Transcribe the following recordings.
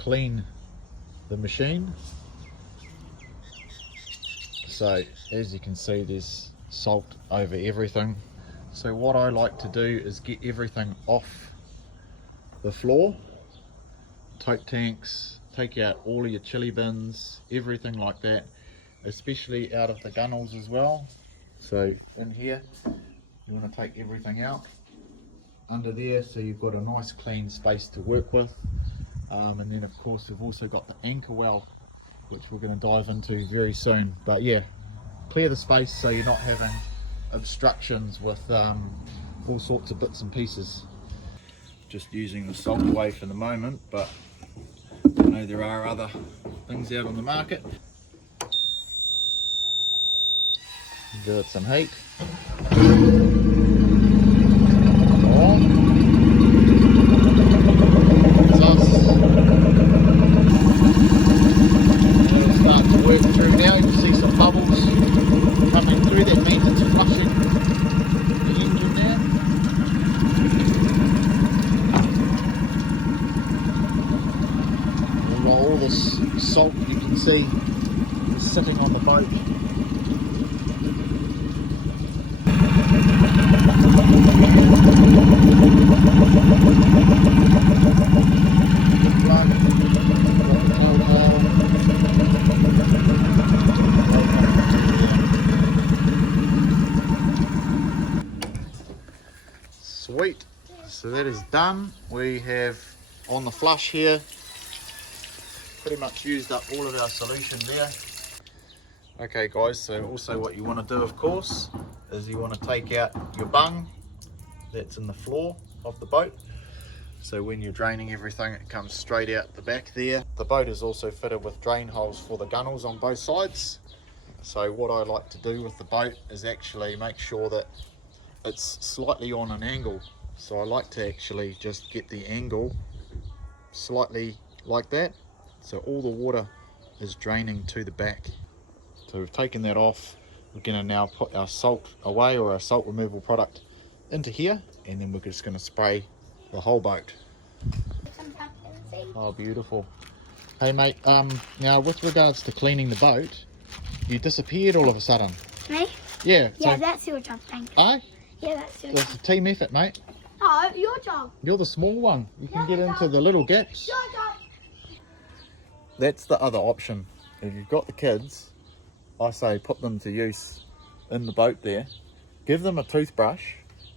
clean the machine. So as you can see, there's salt over everything. So what I like to do is get everything off the floor, tote tanks, take out all of your chili bins, everything like that, especially out of the gunnels as well. So in here you want to take everything out under there, so you've got a nice clean space to work with. And then of course we've also got the anchor well, which we're going to dive into very soon. But yeah, clear the space so you're not having obstructions with all sorts of bits and pieces. Just using the salt away for the moment, but I know there are other things out on the market. Give it some heat. Salt you can see is sitting on the boat. Sweet, so that is done. We have on the flush here pretty much used up all of our solution there. Okay guys, so also what you want to do of course is you want to take out your bung that's in the floor of the boat. So when you're draining everything, it comes straight out the back there. The boat is also fitted with drain holes for the gunnels on both sides. So what I like to do with the boat is actually make sure that it's slightly on an angle. So I like to actually just get the angle slightly like that, so all the water is draining to the back. So we've taken that off. We're going to now put our salt away, or our salt removal product, into here, and then we're just going to spray the whole boat. Oh, beautiful. Hey mate, now with regards to cleaning the boat, you disappeared all of a sudden. Me? Yeah. Yeah, so, that's your job, thank you. Aye? Yeah, that's your It's job. a team effort, mate. No, your job. You're the small one. You can get into the little gaps. Your job. That's the other option. If you've got the kids, I say put them to use in the boat there. Give them a toothbrush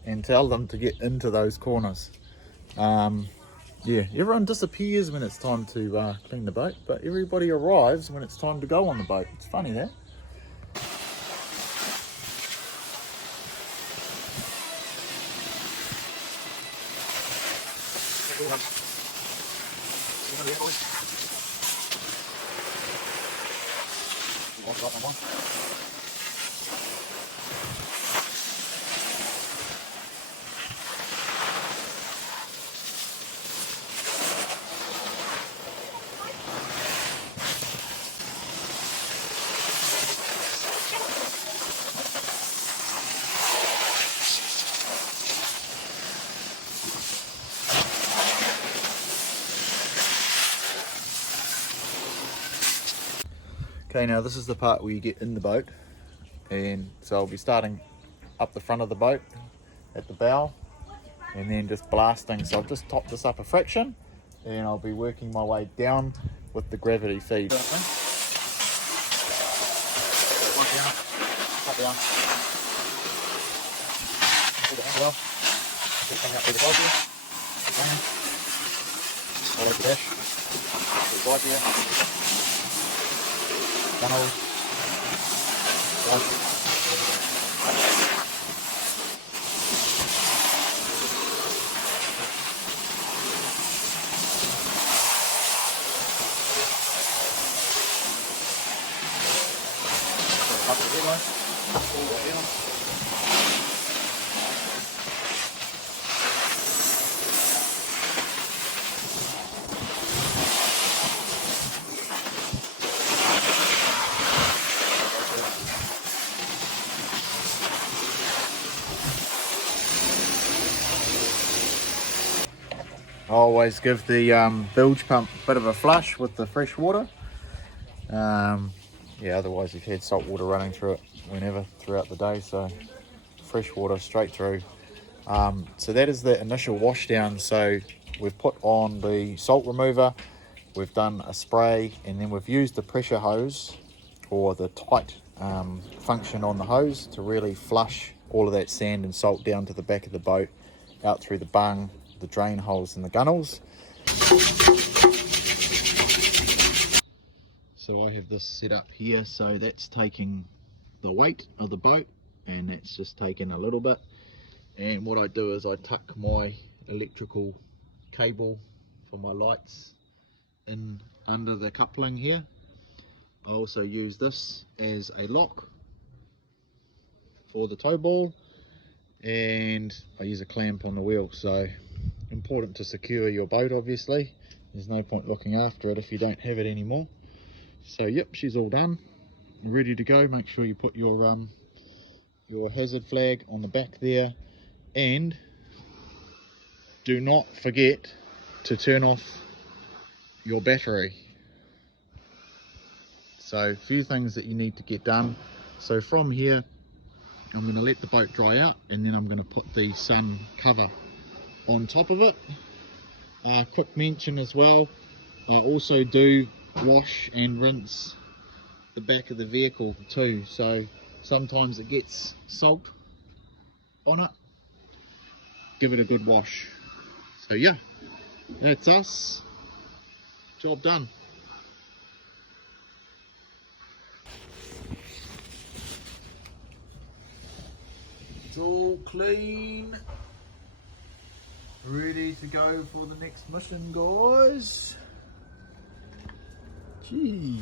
and tell them to get into those corners. Yeah, everyone disappears when it's time to clean the boat, but everybody arrives when it's time to go on the boat. It's funny that. Okay, now this is the part where you get in the boat, and so I'll be starting up the front of the boat at the bow and then just blasting. So I've just topped this up a fraction and I'll be working my way down with the gravity feed. Down. I always give the bilge pump a bit of a flush with the fresh water. Yeah, otherwise you've had salt water running through it whenever throughout the day, so fresh water straight through. So that is the initial wash down. So we've put on the salt remover, we've done a spray, and then we've used the pressure hose or the tight function on the hose to really flush all of that sand and salt down to the back of the boat, out through the bung, the drain holes and the gunnels. So I have this set up here, so that's taking the weight of the boat and that's just taking a little bit. And what I do is I tuck my electrical cable for my lights in under the coupling here. I also use this as a lock for the tow ball, and I use a clamp on the wheel. So important to secure your boat, obviously. There's no point looking after it if you don't have it anymore. So yep, she's all done, ready to go. Make sure you put your hazard flag on the back there, and do not forget to turn off your battery. So a few things that you need to get done. So from here I'm going to let the boat dry out, and then I'm going to put the sun cover on top of it. Quick mention as well, I also do wash and rinse the back of the vehicle too, so sometimes it gets salt on it. Give it a good wash. So yeah, that's us, job done. It's all clean, ready to go for the next mission, guys. Gee.